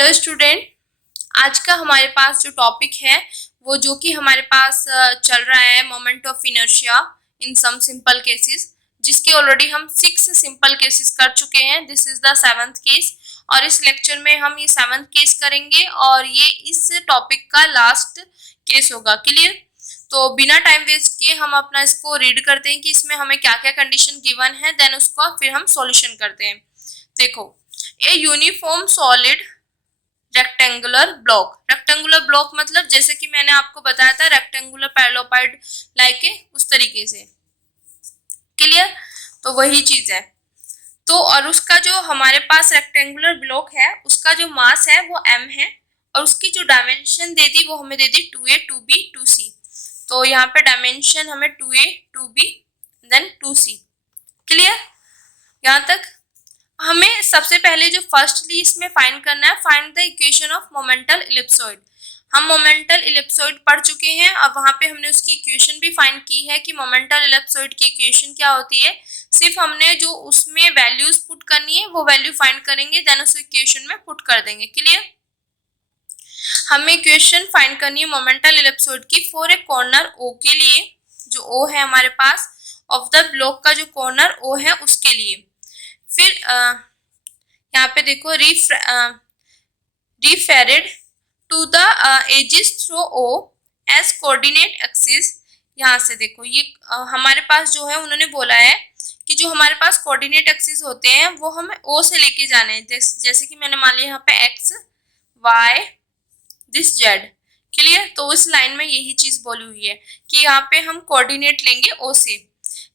Hello student, आज का हमारे पास जो टॉपिक है वो जो कि हमारे पास चल रहा है moment of inertia in some simple cases, जिसके ऑलरेडी हम 6 सिंपल केसेस कर चुके हैं। This is the 7th case और इस लेक्चर में हम ये 7th केस करेंगे और ये इस टॉपिक का लास्ट केस होगा। क्लियर? तो बिना टाइम वेस्ट किए हम अपना इसको रीड करते हैं कि इसमें हमें क्या क्या कंडीशन गिवन है, देन उसका फिर हम सॉल्यूशन करते हैं। देखो, a uniform solid rectangular block मतलब जैसे कि मैंने आपको बताया था रेक्टेंगुलर पैरेललोपाइड लाइक उस तरीके से। क्लियर? तो वही चीज है। तो और उसका जो हमारे पास रेक्टेंगुलर ब्लॉक है उसका जो मास है वो m है और उसकी जो डायमेंशन दे दी वो हमें दे दी 2a 2b 2c। तो यहाँ पे डायमेंशन हमें 2a 2b then 2c। Clear? यहाँ तक हमें सबसे पहले जो फर्स्टली इसमें फाइंड करना है, find the equation of momental ellipsoid. हम मोमेंटल इलिप्सॉइड पढ़ चुके हैं, अब वहां पे हमने उसकी इक्वेशन भी फाइंड की है कि मोमेंटल इलिप्सॉइड की इक्वेशन क्या होती है। सिर्फ हमने जो उसमें वैल्यूज पुट करनी है वो वैल्यू फाइंड करेंगे, देन उस इक्वेशन में पुट कर देंगे। क्लियर? हमें इक्वेशन फाइंड करनी है मोमेंटल इलिप्सॉइड की फॉर ए कॉर्नर ओ के लिए, जो ओ है हमारे पास ऑफ द ब्लॉक का जो कॉर्नर ओ है उसके लिए। फिर यहाँ पे देखो referred to the axes through O as coordinate axes. यहाँ से देखो ये हमारे पास जो है उन्होंने बोला है कि जो हमारे पास कोऑर्डिनेट एक्सिस होते हैं वो हमें ओ से लेके जाने हैं। जैसे कि मैंने मान लिया यहाँ पे x why this Z. Clear? तो इस लाइन में यही चीज बोली हुई है कि यहाँ पे हम कोऑर्डिनेट लेंगे ओ से।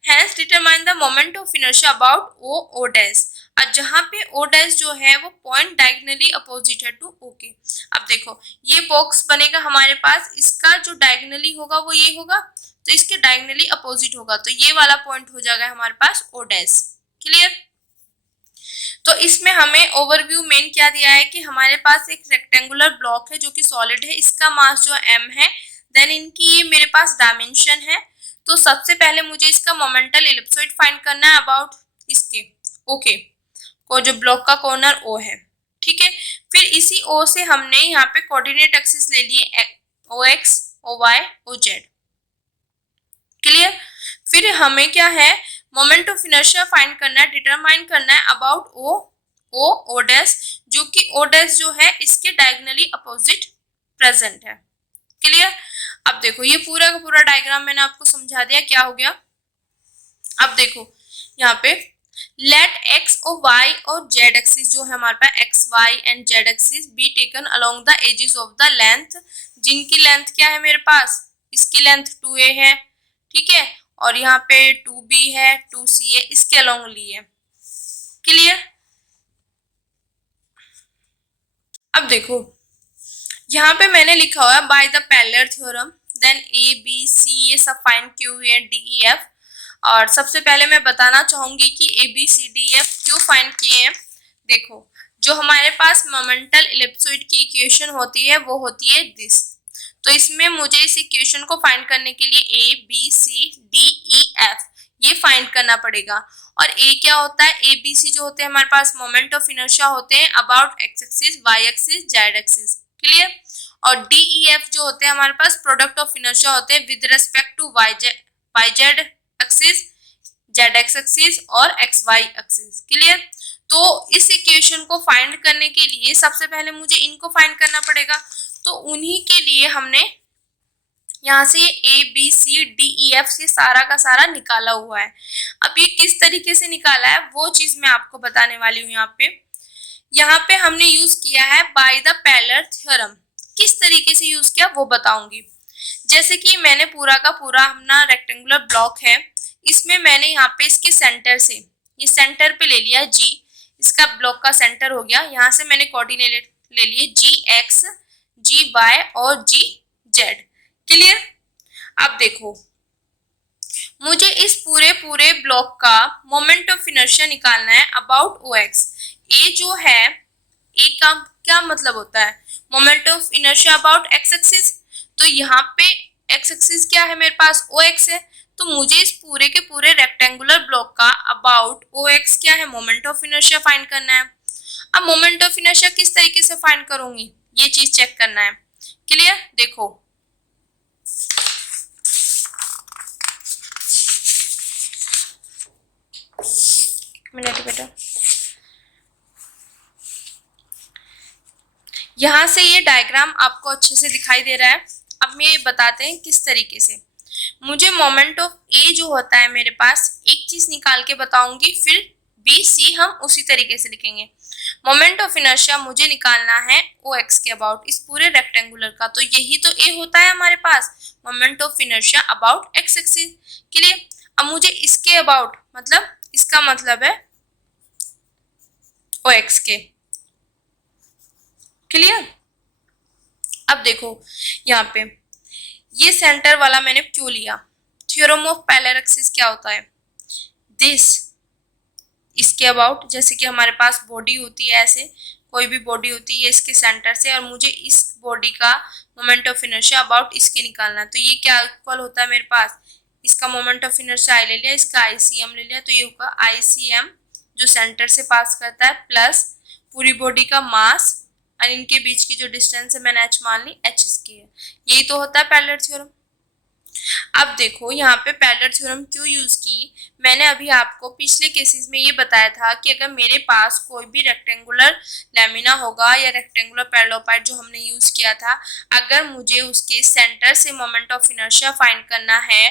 Hence determine the moment of inertia about O dash। और जहाँ पे O dash जो है वो पॉइंट डायगनली अपोजिट है टू O के। अब देखो ये बॉक्स बनेगा हमारे पास, इसका जो डायगनली होगा वो ये होगा, तो इसके डायगनली अपोजिट होगा, तो ये वाला पॉइंट हो जाएगा हमारे पास O dash। क्लियर? तो इसमें हमें ओवरव्यू मेन क्या दिया है कि हमारे पास एक रेक्टेंगुलर ब्लॉक है जो कि सॉलिड है, इसका मास जो m है, देन इनकी ये मेरे पास डायमेंशन है। तो सबसे पहले मुझे इसका मोमेंटल इलिप्सॉइड फाइंड करना है अबाउट इसके ओके को जो ब्लॉक का कॉर्नर ओ है। ठीक है? फिर इसी ओ से हमने यहाँ पे कोऑर्डिनेट एक्सिस ले लिए O X O Y O Z. Clear? फिर हमें क्या है मोमेंट ऑफ इनर्शिया फाइंड करना है, डिटरमाइन करना है अबाउट ओ डैश, जो कि ओ डैश जो है इसके डायगनली अपोजिट प्रेजेंट है। क्लियर? अब देखो ये पूरा का पूरा डायग्राम मैंने आपको समझा दिया, क्या हो गया। अब देखो यहाँ पे लेट एक्स और वाई और जेड एक्सिस जो है हमारे पास X Y and Z axis be taken along the axes of the length, जिनकी लेंथ क्या है मेरे पास, इसकी लेंथ 2a है, ठीक है, और यहाँ पे 2b है 2c है, इसके अलोंग ली है। क्लियर? अब देखो यहाँ पे मैंने लिखा हुआ है by the parallel theorem, then A B C ये सब फाइंड किए हुए हैं, डी ई एफ। और सबसे पहले मैं बताना चाहूंगी कि A B C D F क्यों फाइंड किए हैं। देखो जो हमारे पास मोमेंटल इलिप्सॉइड की इक्वेशन होती है वो होती है दिस। तो इसमें मुझे इस इक्वेशन को फाइंड करने के लिए A B C D E F ये फाइंड करना पड़ेगा। और ए क्या होता है, ए बी सी जो होते हैं हमारे पास मोमेंट ऑफ इनर्शिया होते हैं about x axis y axis z axis. Clear? और डी ई एफ जो होते हैं हमारे पास प्रोडक्ट ऑफ इनर्शिया होते हैं with respect to y z axis z x axis और एक्स वाई एक्सिस। क्लियर? तो इस इक्वेशन को फाइंड करने के लिए सबसे पहले मुझे इनको फाइंड करना पड़ेगा, तो उन्हीं के लिए हमने यहाँ से A B C D E F से सारा का सारा निकाला हुआ है। अब ये किस तरीके से निकाला है वो चीज मैं आपको बताने वाली हूँ। यहाँ पे हमने यूज किया है बाय द पैरेलल थ्योरम। किस तरीके से यूज किया वो बताऊंगी। जैसे कि मैंने पूरा का पूरा अपना रेक्टेंगुलर ब्लॉक है, इसमें मैंने यहाँ पे इसके सेंटर से ये सेंटर पे ले लिया जी, इसका ब्लॉक का सेंटर हो गया। यहाँ से मैंने कोऑर्डिनेट ले लिए जी एक्स जी वाई और जी जेड। क्लियर? अब देखो मुझे इस पूरे ब्लॉक का मोमेंट ऑफ इनर्शिया निकालना है अबाउट ओ एक्स। ए जो है ए का क्या मतलब होता है, moment of inertia about x axis. तो यहाँ पे एक्स एक्सिस क्या है मेरे पास ओ एक्स है, तो मुझे इस पूरे के पूरे रेक्टेंगुलर ब्लॉक का अबाउट ओ एक्स क्या है मोमेंट ऑफ इनर्शिया फाइंड करना है। अब मोमेंट ऑफ इनर्शिया किस तरीके से फाइंड करूंगी, ये चीज चेक करना है। क्लियर? देखो मिनट बेटा, यहाँ से ये डायग्राम आपको अच्छे से दिखाई दे रहा है। अब मैं ये बताते हैं किस तरीके से। मुझे मोमेंट ऑफ ए जो होता है मेरे पास, एक चीज निकाल के बताऊंगी, फिर बी सी हम उसी तरीके से लिखेंगे। मोमेंट ऑफ इनर्शिया मुझे निकालना है ओ एक्स के अबाउट, इस पूरे रेक्टेंगुलर का, तो यही तो ए होता है हमारे पास, moment of inertia about x axis के लिए। अब मुझे इसके अबाउट, मतलब इसका मतलब है ओ एक्स के। क्लियर? अब देखो यहाँ पे ये सेंटर वाला मैंने क्यों लिया, थ्योरम ऑफ पैरेलल एक्सिस क्या होता है, दिस, इसके अबाउट, जैसे कि हमारे पास बॉडी होती है, ऐसे कोई भी बॉडी होती है इसके सेंटर से, और मुझे इस बॉडी का मोमेंट ऑफ इनर्शिया अबाउट इसके निकालना है, तो ये क्या इक्वल होता है मेरे पास, इसका मोमेंट ऑफ इनर्शिया आई ले लिया, इसका आईसीएम ले लिया, तो ये होगा आईसीएम जो सेंटर से पास करता है प्लस पूरी बॉडी का मास, और इनके बीच की जो डिस्टेंस है मैंने एच मान ली, एच इसकी है। यही तो होता है पैरेलल थ्योरम। अब देखो यहाँ पे पैरेलल थ्योरम क्यों यूज की, मैंने अभी आपको पिछले केसेस में ये बताया था कि अगर मेरे पास कोई भी रेक्टेंगुलर लैमिना होगा या रेक्टेंगुलर पैरेललोपाइड जो हमने यूज किया था, अगर मुझे उसके सेंटर से मोमेंट ऑफ इनर्शिया फाइंड करना है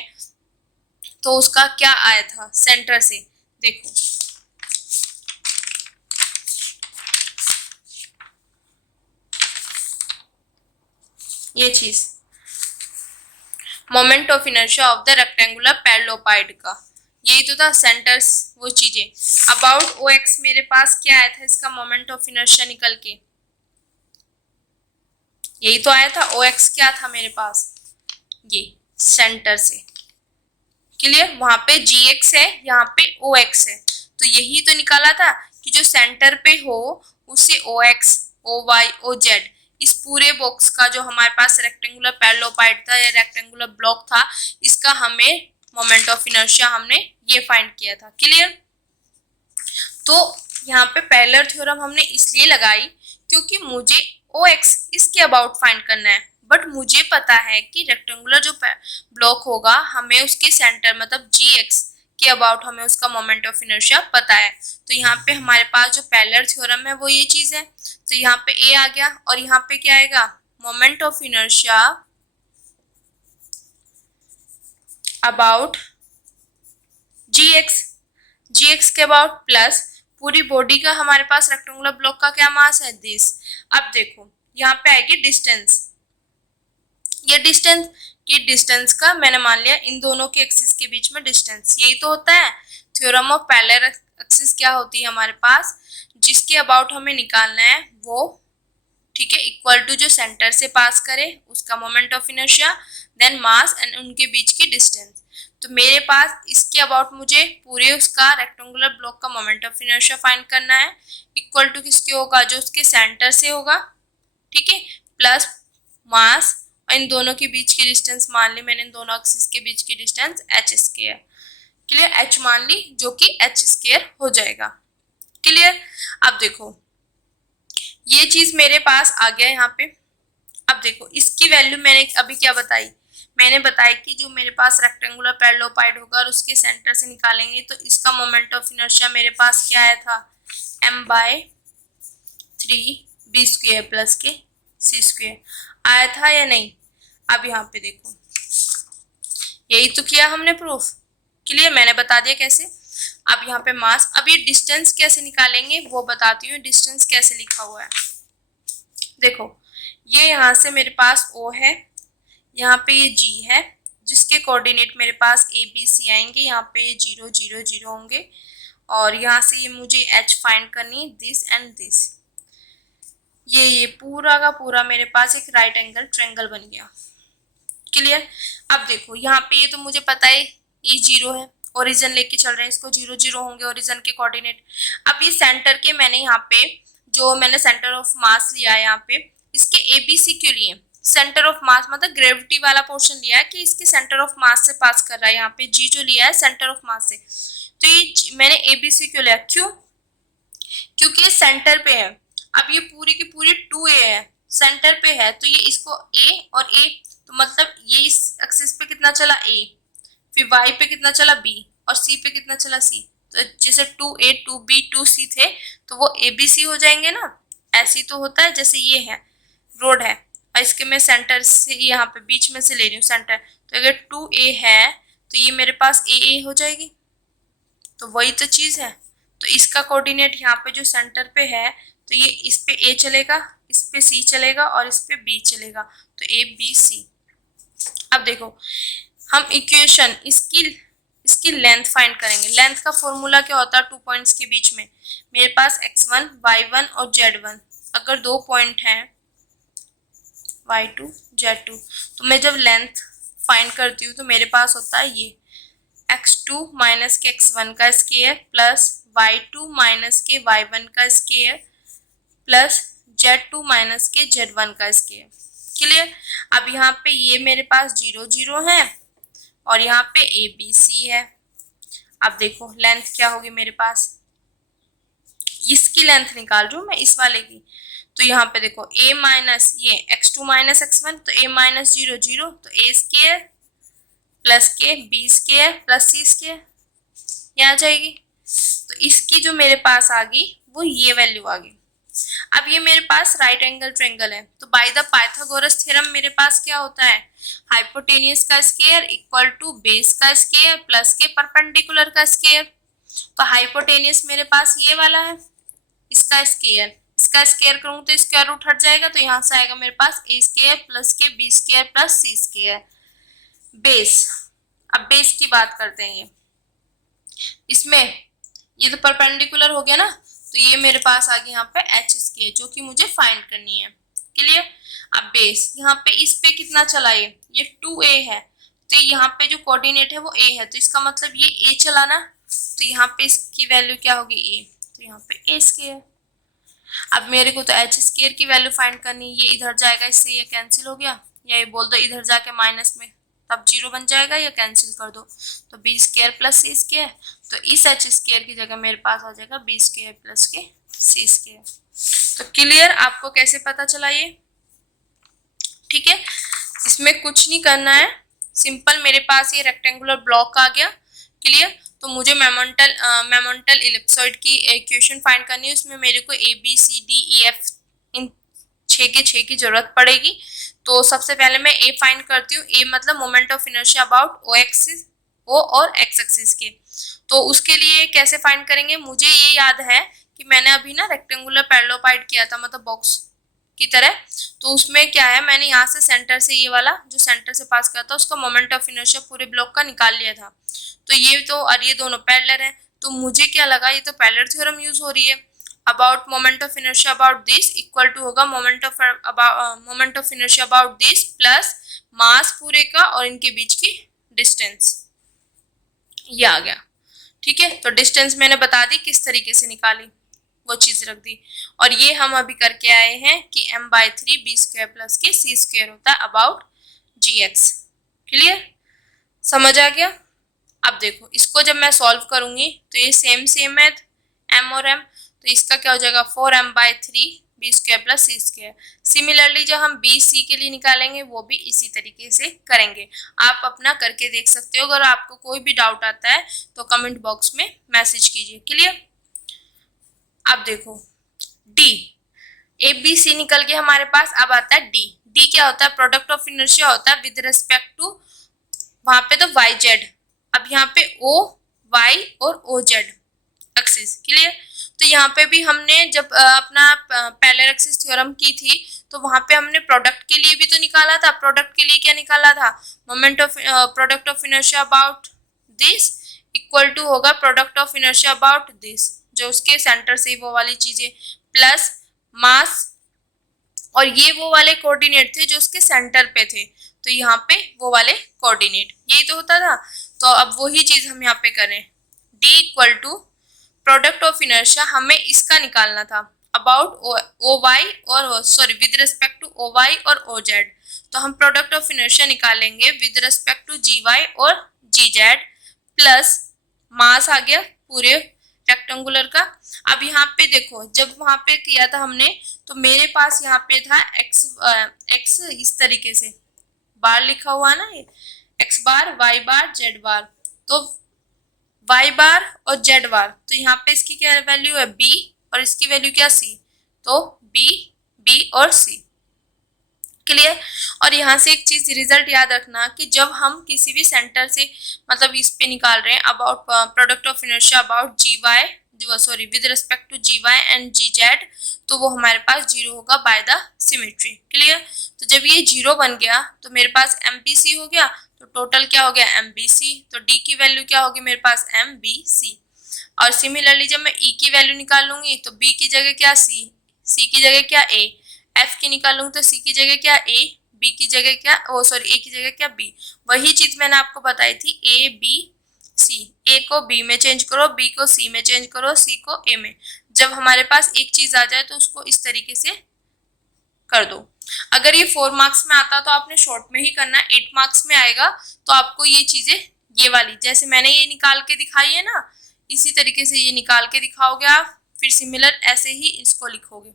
तो उसका क्या आया था, सेंटर से। देखो ये चीज, moment of inertia of the rectangular parallelopiped का, यही तो था सेंटर्स, वो चीजें। अबाउट ओ एक्स मेरे पास क्या आया था, इसका मोमेंट ऑफ इनर्शिया निकल के, यही तो आया था, ओ एक्स क्या था मेरे पास, ये सेंटर से। क्लियर? वहां पे जी एक्स है, यहाँ पे ओ एक्स है, तो यही तो निकाला था कि जो सेंटर पे हो उसे O X, O Y, O Z, इस पूरे बॉक्स का जो हमारे पास रेक्टेंगुलर पैरेललोपाइड था या रेक्टेंगुलर ब्लॉक था, इसका हमें मोमेंट ऑफ इनर्शिया हमने ये फाइंड किया था। क्लियर? तो यहाँ पे पैरेलल थ्योरम हमने इसलिए लगाई क्योंकि मुझे ओ एक्स इसके अबाउट फाइंड करना है, बट मुझे पता है कि रेक्टेंगुलर जो ब्लॉक होगा हमें उसके सेंटर मतलब जी एक्स के अबाउट हमें उसका मोमेंट ऑफ इनर्शिया पता है। तो यहाँ पे हमारे पास जो पैरेलल थ्योरम है वो ये चीज है, तो यहाँ पे ए आ गया, और यहाँ पे क्या आएगा, moment of inertia about G x के अबाउट प्लस पूरी बॉडी का हमारे पास रेक्टेंगुलर ब्लॉक का क्या मास है, दिस। अब देखो यहाँ पे आएगी डिस्टेंस, ये डिस्टेंस, ये डिस्टेंस का मैंने मान लिया इन दोनों के एक्सिस के बीच में डिस्टेंस, यही तो होता है थ्योरम ऑफ पैरेलल एक्सिस। क्या होती है हमारे पास, जिसके अबाउट हमें निकालना है वो, ठीक है, इक्वल टू जो सेंटर से पास करे उसका moment of inertia, then mass and उनके बीच की डिस्टेंस। तो मेरे पास इसके अबाउट मुझे पूरे उसका रेक्टेंगुलर ब्लॉक का मोमेंट ऑफ इनर्शिया फाइंड करना है, इक्वल टू किसके होगा, जो उसके सेंटर से होगा, ठीक है, प्लस मास, और इन दोनों के बीच की डिस्टेंस मान ली मैंने, इन दोनों एक्सिस के बीच की distance H square. Clear? H मान ली जो कि एच स्क्वायर हो जाएगा। क्लियर? अब देखो ये चीज मेरे पास आ गया यहाँ पे। अब देखो इसकी वैल्यू मैंने अभी क्या बताई, मैंने बताया कि जो मेरे पास रेक्टेंगुलर पैरेललोपाइड होगा और उसके सेंटर से निकालेंगे तो इसका मोमेंट ऑफ इनर्शिया मेरे पास क्या आया था, m/3 b² प्लस के c² आया था या नहीं। अब यहाँ पे देखो यही तो किया हमने प्रूफ। क्लियर? मैंने बता दिया कैसे। अब यहाँ पे मास, अब ये डिस्टेंस कैसे निकालेंगे वो बताती हूँ, डिस्टेंस कैसे लिखा हुआ है। देखो ये यहाँ से मेरे पास O है, यहाँ पे ये G है, जिसके कोऑर्डिनेट मेरे पास A B C आएंगे, यहाँ पे 0 0 0 होंगे, और यहाँ से ये मुझे H फाइंड करनी, दिस एंड दिस, ये पूरा का पूरा मेरे पास एक राइट एंगल ट्रायंगल बन गया। क्लियर? अब देखो यहाँ पे ये तो मुझे पता है ये 0 है, ओरिजिन लेके चल रहे हैं, इसको 0 0 होंगे ओरिजिन के कोऑर्डिनेट। अब ये सेंटर के मैंने यहाँ पे जो मैंने सेंटर ऑफ मास लिया है, यहाँ पे इसके ABC क्यों लिए, सेंटर ऑफ मास मतलब ग्रेविटी वाला पोर्शन लिया है कि इसके सेंटर ऑफ मास से पास कर रहा है, यहाँ पे G जो लिया है सेंटर ऑफ मास से, तो ये मैंने ABC क्यों लिया, क्यों, क्योंकि ये सेंटर पे है। अब ये पूरी की पूरी 2a है, सेंटर पे है, तो ये इसको a और a, तो मतलब ये इस एक्सिस पे कितना चला a, फिर y पे कितना चला b और c पे कितना चला c। तो जैसे 2a 2b 2c थे तो वो abc हो जाएंगे ना, ऐसे ही तो होता है। जैसे ये है रोड है और इसके मैं सेंटर से यहाँ पे बीच में से ले रही हूँ सेंटर, तो अगर 2a है तो ये मेरे पास aa हो जाएगी। तो वही तो चीज है। तो इसका कोऑर्डिनेट यहाँ पे जो सेंटर पे है, तो ये इस पे a चलेगा, इस पे c चलेगा और इस पे b चलेगा, तो a b c। अब देखो हम इक्वेशन इसकी लेंथ फाइंड करेंगे। लेंथ का फॉर्मूला क्या होता है 2 पॉइंट्स के बीच में? मेरे पास x1 y1 और z1, अगर 2 पॉइंट हैं y2 z2, तो मैं जब लेंथ फाइंड करती हूँ तो मेरे पास होता है ये x2 माइनस के x1 का स्क्वायर प्लस y2 माइनस के y1 का स्क्वायर प्लस z2 माइनस के z1 का स्क्वायर। क्लियर? अब यहाँ पे ये मेरे पास 0 0 है और यहाँ पे ए बी सी है। अब देखो लेंथ क्या होगी मेरे पास, इसकी लेंथ निकाल रही हूँ मैं, इस वाले की। तो यहाँ पे देखो a माइनस ये x2 माइनस x1, तो a माइनस 0 0, तो a स्क्वायर प्लस के b square plus c square, ये आ जाएगी। तो इसकी जो मेरे पास आ गई वो ये वैल्यू आ गई। अब ये मेरे पास राइट एंगल ट्रायंगल है, तो बाय द पाइथागोरस थ्योरम मेरे पास क्या होता है, हाइपोटेन्यूज का स्क्वायर इक्वल टू बेस का स्क्वायर प्लस के परपेंडिकुलर का स्क्वायर। तो हाइपोटेन्यूज मेरे पास ये वाला है, इसका स्क्वायर करूँ तो स्क्वायर रूट हट जाएगा, तो यहाँ से आएगा मेरे पास a स्क्वायर प्लस के b square plus c square. Base, अब बेस की बात करते हैं। ये इसमें ये तो परपेंडिकुलर हो गया ना, तो ये मेरे पास आ गया यहाँ पे h स्क्वायर, जो कि मुझे फाइंड करनी है। क्लियर? अब बेस यहाँ पे इस पे कितना चला, ये 2a है, तो यहाँ पे जो कोऑर्डिनेट है वो a है, तो इसका मतलब ये a चला ना, तो यहाँ पे इसकी वैल्यू क्या होगी a, तो यहाँ पे a स्क्वायर। अब मेरे को तो h स्क्वायर की वैल्यू फाइंड करनी, ये इधर जाएगा, इससे ये कैंसिल हो गया, या ये बोल दो इधर जाके माइनस में तब 0 बन जाएगा, या कैंसिल कर दो तो b square plus c square. तो इस h स्क्वायर की जगह मेरे पास आ जाएगा b स्क्वायर प्लस के c स्क्वायर। तो क्लियर? आपको कैसे पता चला ये? ठीक है, इसमें कुछ नहीं करना है, सिंपल मेरे पास ये रेक्टेंगुलर ब्लॉक आ गया। क्लियर? तो मुझे मेमोंटल इलिप्सॉइड की इक्वेशन फाइंड करनी है, उसमें मेरे को A B C D E F इन 6 की जरूरत पड़ेगी। तो सबसे पहले मैं ए फाइंड करती हूँ। ए मतलब मोमेंट ऑफ इनर्शिया अबाउट ओ और एक्स एक्सिस के। तो उसके लिए कैसे फाइंड करेंगे, मुझे ये याद है कि मैंने अभी ना रेक्टेंगुलर पैरेललोपाइड किया था, मतलब बॉक्स की तरह। तो उसमें क्या है, मैंने यहाँ से सेंटर से ये वाला जो सेंटर से पास किया था उसका मोमेंट ऑफ इनर्शिया पूरे ब्लॉक का निकाल लिया था। तो ये तो और ये दोनों पैरेलल है, तो मुझे क्या लगा ये तो पैरेलल थ्योरम यूज हो रही है। About moment of inertia about this equal to होगा moment of inertia about this plus mass पूरे का और इनके बीच की डिस्टेंस, ये आ गया। ठीक है, तो डिस्टेंस मैंने बता दी किस तरीके से निकाली, वो चीज रख दी। और ये हम अभी करके आए हैं कि m/3 b स्क्वायर प्लस के c स्क्वायर होता है अबाउट gx। क्लियर? समझ आ गया? अब देखो इसको जब मैं सॉल्व करूंगी तो ये सेम है m और m, तो इसका क्या हो जाएगा 4m/3 b square plus c square. Similarly जब हम b c के लिए निकालेंगे वो भी इसी तरीके से करेंगे। आप अपना करके देख सकते हो, अगर आपको कोई भी डाउट आता है तो कमेंट बॉक्स में मैसेज कीजिए। क्लियर? अब देखो डी, ए बी सी निकल के हमारे पास, अब आता है डी। डी क्या होता है, प्रोडक्ट ऑफ इनर्शिया होता है विद रिस्पेक्ट टू, वहां पे तो वाई जेड, अब यहाँ पे ओ वाई और ओ जेड एक्सिस। क्लियर? तो यहाँ पे भी हमने जब अपना पैरेलल एक्सिस थ्योरम की थी तो वहां पे हमने प्रोडक्ट के लिए भी तो निकाला था। प्रोडक्ट के लिए क्या निकाला था, moment of product of inertia about this equal to होगा product of inertia about this, जो उसके सेंटर से वो वाली चीजें प्लस मास, और ये वो वाले कोऑर्डिनेट थे जो उसके सेंटर पे थे, तो यहाँ पे वो वाले कोऑर्डिनेट, यही तो होता था। तो अब वही चीज हम यहाँ पे करें, D equal to product of inertia, हमें इसका निकालना था अबाउट ओ वाई और sorry with respect to O y और ओ जेड। तो हम प्रोडक्ट ऑफ इनर्शिया निकालेंगे with respect to G y और जी जेड प्लस मास आ गया पूरे रेक्टेंगुलर का। अब यहाँ पे देखो, जब वहां पे किया था हमने तो मेरे पास यहाँ पे था एक्स इस तरीके से बार लिखा हुआ ना, ये एक्स बार वाई बार जेड बार। तो वाई बार और जेड बार, तो यहाँ पे इसकी क्या वैल्यू है बी और इसकी वैल्यू क्या सी, तो बी बी और सी। क्लियर। और यहाँ से एक चीज रिजल्ट याद रखना कि जब हम किसी भी सेंटर से मतलब इस पे निकाल रहे हैं about product of inertia about G y sorry with respect to G y and G z, तो वो हमारे पास जीरो होगा बाय द सिमेट्री। क्लियर। तो जब ये जीरो बन गया तो मेरे पास एम बी सी हो गया, तो टोटल क्या हो गया एम बी सी। तो डी की वैल्यू क्या होगी मेरे पास एम बी सी। और सिमिलरली जब मैं ई की वैल्यू निकाल लूंगी तो बी की जगह क्या सी, सी की जगह क्या ए, एफ की निकालूंगी तो सी की जगह क्या ए, बी की जगह क्या ए की जगह क्या बी। वही चीज मैंने आपको बताई थी ए बी सी, ए को बी में चेंज करो, बी को सी में चेंज करो, सी को ए में। जब हमारे पास एक चीज आ जाए तो उसको इस तरीके से कर दो। अगर ये 4 मार्क्स में आता तो आपने शॉर्ट में ही करना है, 8 मार्क्स में आएगा तो आपको ये चीजें ये वाली जैसे मैंने ये निकाल के दिखाई है ना, इसी तरीके से ये निकाल के दिखाओगे आप, फिर सिमिलर ऐसे ही इसको लिखोगे।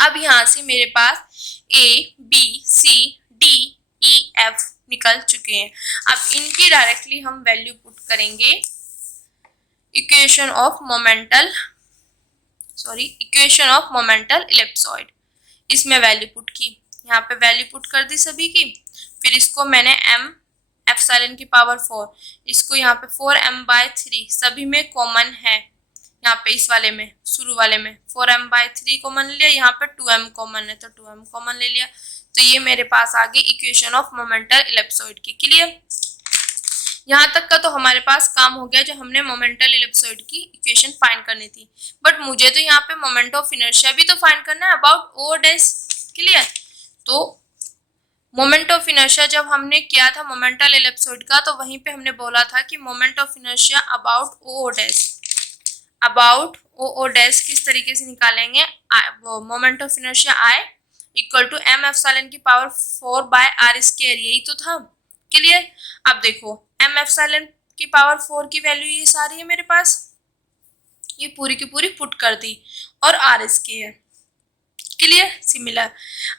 अब यहाँ से मेरे पास A B C D E F निकल चुके हैं। अब इनकी डायरेक्टली हम वैल्यू पुट करेंगे इक्वेशन ऑफ मोमेंटल इलिप्सॉइड। इसमें वैल्यू पुट की, यहाँ पे वैल्यू पुट कर दी सभी की। फिर इसको मैंने m एप्सिलॉन की पावर 4, इसको यहाँ पे 4m/3 सभी में कॉमन है। यहाँ पे इस वाले में शुरू वाले में 4m/3 कॉमन लिया, यहाँ पे 2m कॉमन है तो 2m कॉमन ले लिया। तो ये मेरे पास आ गई इक्वेशन ऑफ मोमेंटल इलिप्सॉइड की। क्लियर। यहाँ तक का तो हमारे पास काम हो गया जो हमने मोमेंटल इलिप्सॉइड की इक्वेशन फाइंड करनी थी। बट मुझे तो यहाँ पे मोमेंट ऑफ इनर्शिया भी तो फाइंड करना है अबाउट ओ डैश। क्लियर। तो मोमेंट ऑफ इनर्शिया जब हमने किया था मोमेंटल इलिप्सॉइड का तो वहीं पे हमने बोला था कि moment of inertia about O dash, about O dash किस तरीके से निकालेंगे, moment of inertia I equal to m epsilon की पावर 4/r², यही तो था। क्लियर। अब देखो m एप्सिलॉन की पावर 4 की वैल्यू ये सारी है मेरे पास, ये पूरी की पूरी पुट कर दी और r²। क्लियर। सिमिलर।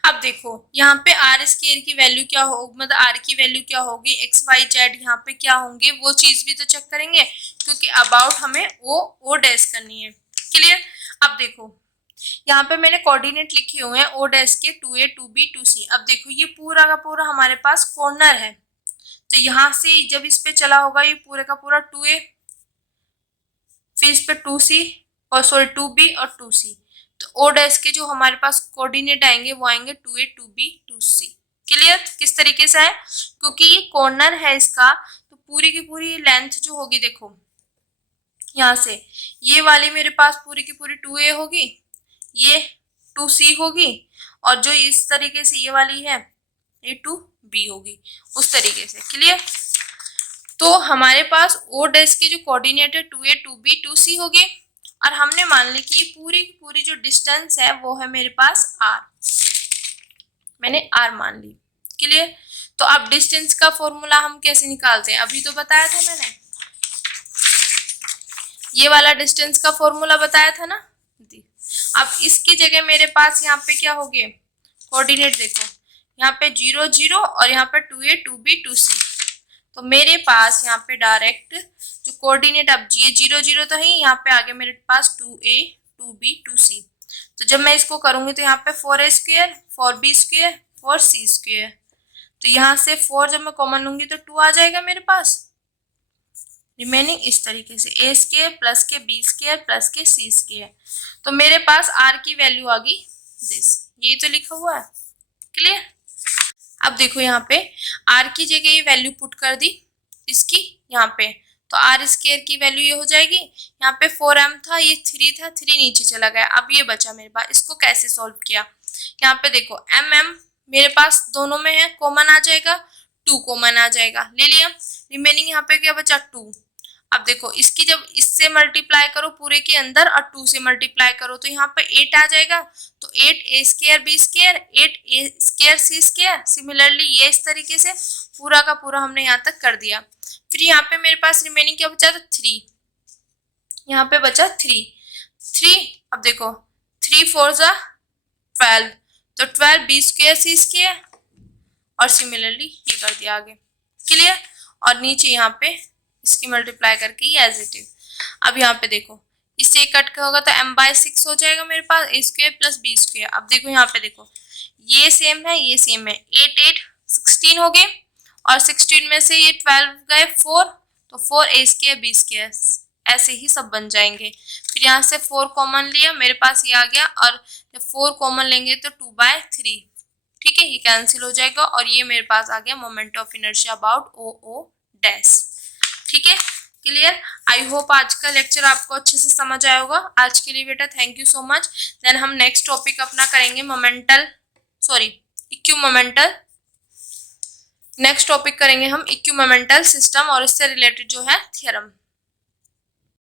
अब देखो यहाँ पे r² की वैल्यू क्या हो, मतलब r की वैल्यू क्या होगी, x y z यहाँ पे क्या होंगे वो चीज भी तो चेक करेंगे क्योंकि अबाउट हमें ओ डैश करनी है। क्लियर। अब देखो यहाँ पे मैंने कोऑर्डिनेट लिखे हुए हैं ओ डैश के 2a 2b 2c। अब देखो ये पूरा का पूरा हमारे पास कॉर्नर है, तो यहाँ से जब इस पे चला होगा ये पूरे का पूरा 2a, फिर इस पे 2c और सॉरी 2b और 2c। तो ओ डैश के जो हमारे पास कोऑर्डिनेट आएंगे वो आएंगे 2a 2b 2c। क्लियर। किस तरीके से है, क्योंकि ये कॉर्नर है इसका, तो पूरी की पूरी लेंथ जो होगी देखो यहाँ से ये वाली मेरे पास पूरी की पूरी 2a होगी, ये 2c होगी, और जो इस तरीके से ये वाली है ये 2b होगी उस तरीके से। क्लियर। तो हमारे पास ओ डैश के जो कोऑर्डिनेट है 2a 2b 2c हो गए, और हमने मान ली कि ये पूरी पूरी जो डिस्टेंस है वो है मेरे पास r, मैंने r मान ली। क्लियर। तो अब डिस्टेंस का फॉर्मूला हम कैसे निकालते हैं, अभी तो बताया था मैंने, ये वाला डिस्टेंस का फॉर्मूला बताया था ना। अब इसकी जगह मेरे पास यहाँ पे क्या हो गए कोऑर्डिनेट देखो, यहाँ पे 0 0 और यहाँ पे 2a 2b 2c। तो मेरे पास यहाँ पे डायरेक्ट जो कोऑर्डिनेट, अब ये 0 0 तो है, यहाँ पे आगे मेरे पास 2a 2b 2c। तो जब मैं इसको करूंगी तो यहाँ पे 4a² 4b² 4c²। तो यहाँ से 4 जब मैं कॉमन लूंगी तो 2 आ जाएगा मेरे पास, रिमेनिंग इस तरीके से a² प्लस के b² प्लस के c²। तो मेरे पास r की वैल्यू आ गई दिस, यही तो लिखा हुआ है। क्लियर। अब देखो यहाँ पे r की जगह ये वैल्यू पुट कर दी इसकी यहाँ पे, तो r² की वैल्यू ये हो जाएगी, यहाँ पे 4m था ये 3 था, 3 नीचे चला गया, अब ये बचा मेरे पास। इसको कैसे सॉल्व किया, यहाँ पे देखो m मेरे पास दोनों में है, कॉमन आ जाएगा, 2 कॉमन आ जाएगा, ले लिया। रिमेनिंग यहाँ पे क्या बचा 2। अब देखो इसकी जब इससे मल्टीप्लाई करो पूरे के अंदर और 2 से मल्टीप्लाई करो तो यहाँ पे 8 आ जाएगा, तो 8a² b², 8a² c²। Similarly ये इस तरीके से पूरा का पूरा हमने यहाँ तक कर दिया। फिर यहाँ पे मेरे पास रिमेनिंग क्या बचा था 3, यहाँ पे बचा 3। अब देखो 3 4 जा 12, तो 12 बी स्क्वायर सी स्क्वायर, और सिमिलरली ये कर दिया आगे। क्लियर। और नीचे यहाँ पे इसकी मल्टीप्लाई करके ये एज इट इज। अब यहाँ पे देखो इससे कट होगा तो m/6 हो जाएगा मेरे पास, a square plus B square. अब देखो यहाँ पे देखो ये सेम है ये सेम है, 8 8 16 हो गए, और 16 में से ये 12 गए 4, तो 4 a स्क्वायर बी स्क्वायर, ऐसे ही सब बन जाएंगे। फिर यहाँ से 4 कॉमन लिया, मेरे पास ये आ गया, और जब 4 कॉमन लेंगे तो 2/3, ठीक है, ये कैंसिल हो जाएगा, और ये मेरे पास आ गया moment of inertia about o dash. ठीक है, क्लियर। आई होप आज का लेक्चर आपको अच्छे से समझ आया होगा। आज के लिए बेटा thank you so much. Then हम नेक्स्ट टॉपिक अपना करेंगे इक्विमोमेंटल। नेक्स्ट टॉपिक करेंगे हम इक्विमोमेंटल सिस्टम और इससे रिलेटेड जो है थ्योरम।